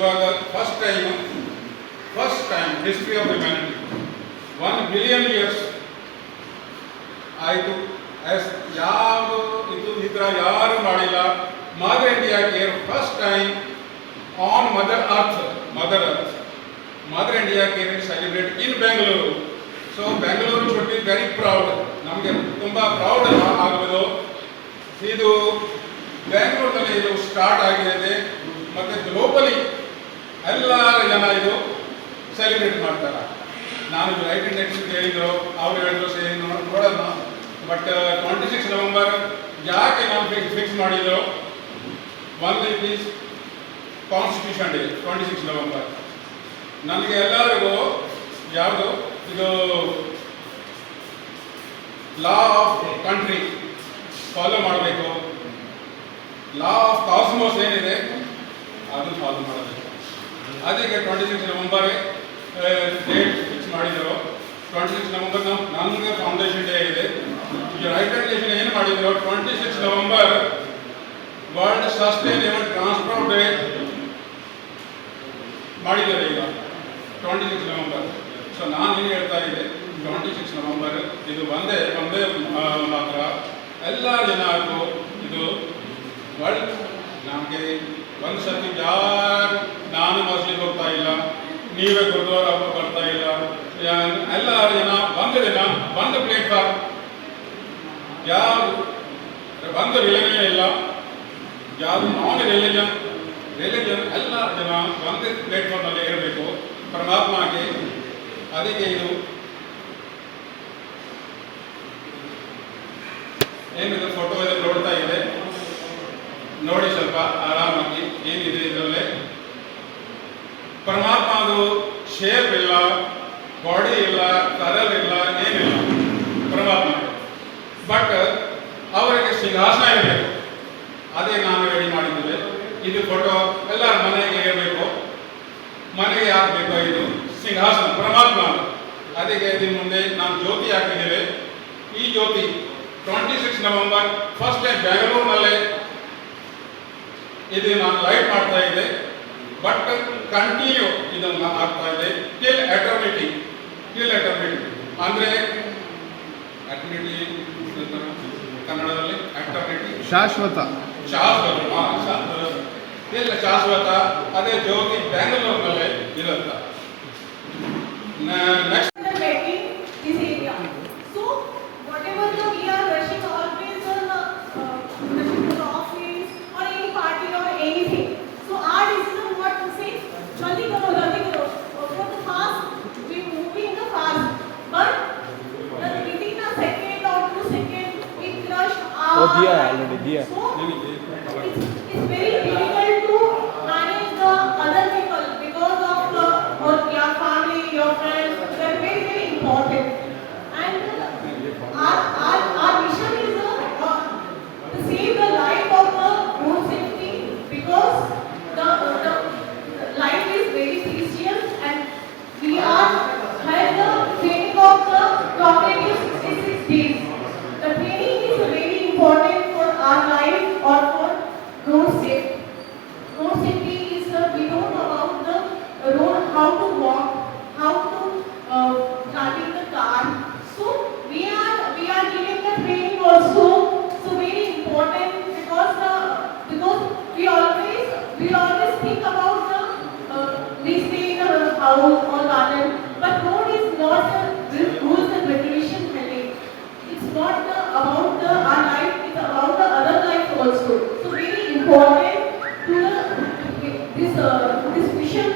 ಇವಾಗ first time history of humanity 1 billion years ಆಯಿತು. ಯಾವುದು ಇದು ಈ ಥರ ಯಾರು ಮಾಡಿಲ್ಲ. Mother India care first time on mother earth. Mother India care celebrate in Bengaluru. So Bengaluru should be very proud. ನಮಗೆ ತುಂಬ ಪ್ರೌಡ್ ಆಗಬಹುದು. ಇದು ಬೆಂಗಳೂರಿನಲ್ಲಿ ಇದು ಸ್ಟಾರ್ಟ್ ಆಗಿದೆ ಮತ್ತು ಗ್ಲೋಬಲಿ ಎಲ್ಲ ಜನ ಇದು ಸೆಲೆಬ್ರೇಟ್ ಮಾಡ್ತಾರೆ. ನಾನು ಯುನೈಟೆಡ್ ನೇಷನ್ಸ್ ಹೇಳಿದ್ರು, ಅವ್ರು ಹೇಳಿದ್ರು ಸೇರಿ ನೋಡೋಣ. ಬಟ್ 26 ನವೆಂಬರ್ ಯಾಕೆ ನಾವು ಫಿಕ್ಸ್ ಮಾಡಿದ್ರು? ಒಂದು it is constitution day 26 November. ನನಗೆ ಎಲ್ಲರಿಗೂ ಯಾವುದು ಇದು ಲಾ ಆಫ್ ಕಂಟ್ರಿ ಫಾಲೋ ಮಾಡಬೇಕು. ಲಾ ಆಫ್ ಕಾಸ್ಮೋಸ್ ಏನಿದೆ ಅದು ಫಾಲೋ ಮಾಡಬೇಕು. ಅದಕ್ಕೆ 26 ನವೆಂಬರ್ ಡೇಟ್ ಫಿಕ್ಸ್ ಮಾಡಿದರು. 26 ನವೆಂಬರ್ ನಮಗೆ ಫೌಂಡೇಶನ್ ಡೇ ಇದೆ. ಯುನೈಟೆಡ್ ನೇಷನ್ ಏನು ಮಾಡಿದ್ರು, 26 November world sustainable transport day ಮಾಡಿದ್ದಾರೆ ಈಗ 26 ನವೆಂಬರ್. ಸೊ ನಾನು ಏನು ಹೇಳ್ತಾ ಇದ್ದೆ, 26 ನವೆಂಬರ್ ಇದು ಒಂದೇ ಮಾತ್ರ ಎಲ್ಲ ಜನಕ್ಕೂ ಇದು ವರ್ಲ್ಡ್. ನಮಗೆ ಒಂದು ಸರ್ತಿ ಯಾರು ನಾನು ಮಸ್ಜಿದ್ ಹೋಗ್ತಾ ಇಲ್ಲ, ನೀವೇ ಗುರುದ್ವಾರ ಬರ್ತಾ ಇಲ್ಲ, ಎಲ್ಲ ಜನ ಒಂದು ದಿನ ಒಂದು ಪ್ಲೇಟ್ಫಾರ್ಮ್, ಯಾರು ಒಂದು ರಿಲಿಜನ್ ಇಲ್ಲ, ಯಾವುದು ನಾನ್ ರಿಲಿಜನ್ ಎಲ್ಲ ಜನ ಒಂದು ಪ್ಲೇಟ್ಫಾರ್ಮ್ನಲ್ಲಿ ಇರಬೇಕು ಪರಮಾತ್ಮಗೆ. ಅದಕ್ಕೆ ಇದು ಏನಿದೆ ಫೋಟೋ ಎಲ್ಲ ನೋಡ್ತಾ ಇದೆ ನೋಡಿ, ಸ್ವಲ್ಪ ಆರಾಮಾಗಿ ಏನಿದೆ ಇದರಲ್ಲೇ. ಪರಮಾತ್ಮದು ಶೇಪ್ ಇಲ್ಲ, ಬಾಡಿ ಇಲ್ಲ, ಕಲರ್ ಇಲ್ಲ, ಏನಿಲ್ಲ ಪರಮಾತ್ಮ. ಬಟ್ ಅವರಿಗೆ ಸಿಂಹಾಸನ ಇರಬೇಕು. ಅದೇ ನಾನು ರೆಡಿ ಮಾಡಿದ್ದೇವೆ. ಇದು ಫೋಟೋ ಎಲ್ಲ ಮನೆಗೆ ಇರಬೇಕು. ಮನೆಗೆ ಹಾಕಬೇಕು ಇದು ಸಿಂಹಾಸನ ಪರಮಾತ್ಮ. ಅದಕ್ಕೆ ಇದರ ಮುಂದೆ ನಾನು ಜ್ಯೋತಿ ಹಾಕಿದ್ದೇವೆ. ಈ ಜ್ಯೋತಿ 26 ನವೆಂಬರ್ ಫಸ್ಟ್ ಟೈಮ್ ಬೆಂಗಳೂರಿನಲ್ಲೇ ಇದು ನಾನು ಲೈಟ್ ಮಾಡ್ತಾ ಇದ್ದೆ. ಬಟ್ ಕಂಟಿನ್ಯೂ ಇದನ್ನು ಆಗ್ತಾ ಇದೆ ಟಿಲ್ ಎಟರ್ನಿಟಿ. ಅಂದರೆ ಎಟರ್ನಿಟಿ ಕನ್ನಡದಲ್ಲಿ ಎಟರ್ನಿಟಿ ಶಾಶ್ವತ. ಅದೇ ಜ್ಯೋತಿ ಬೆಂಗಳೂರಿನಲ್ಲೇ ಇರುತ್ತೆ. ನೆಕ್ಸ್ಟ್ दिया ऑलरेडी दिया. It's very difficult to manage the other people because of your family, your friends. They're very, very important. And our mission is to save the life of the road safety, because the life is very precious, and we have the training of the cooperative 66 days. The training is very important for our life or for road safety. Road safety is we know about the road, how to walk, how to driving the car. So we are giving the training also. So very important, because we always think about we stay in a house or garden, but road is not rules and regulation heading. It's not about our life, it's about the other life also. So very important to this mission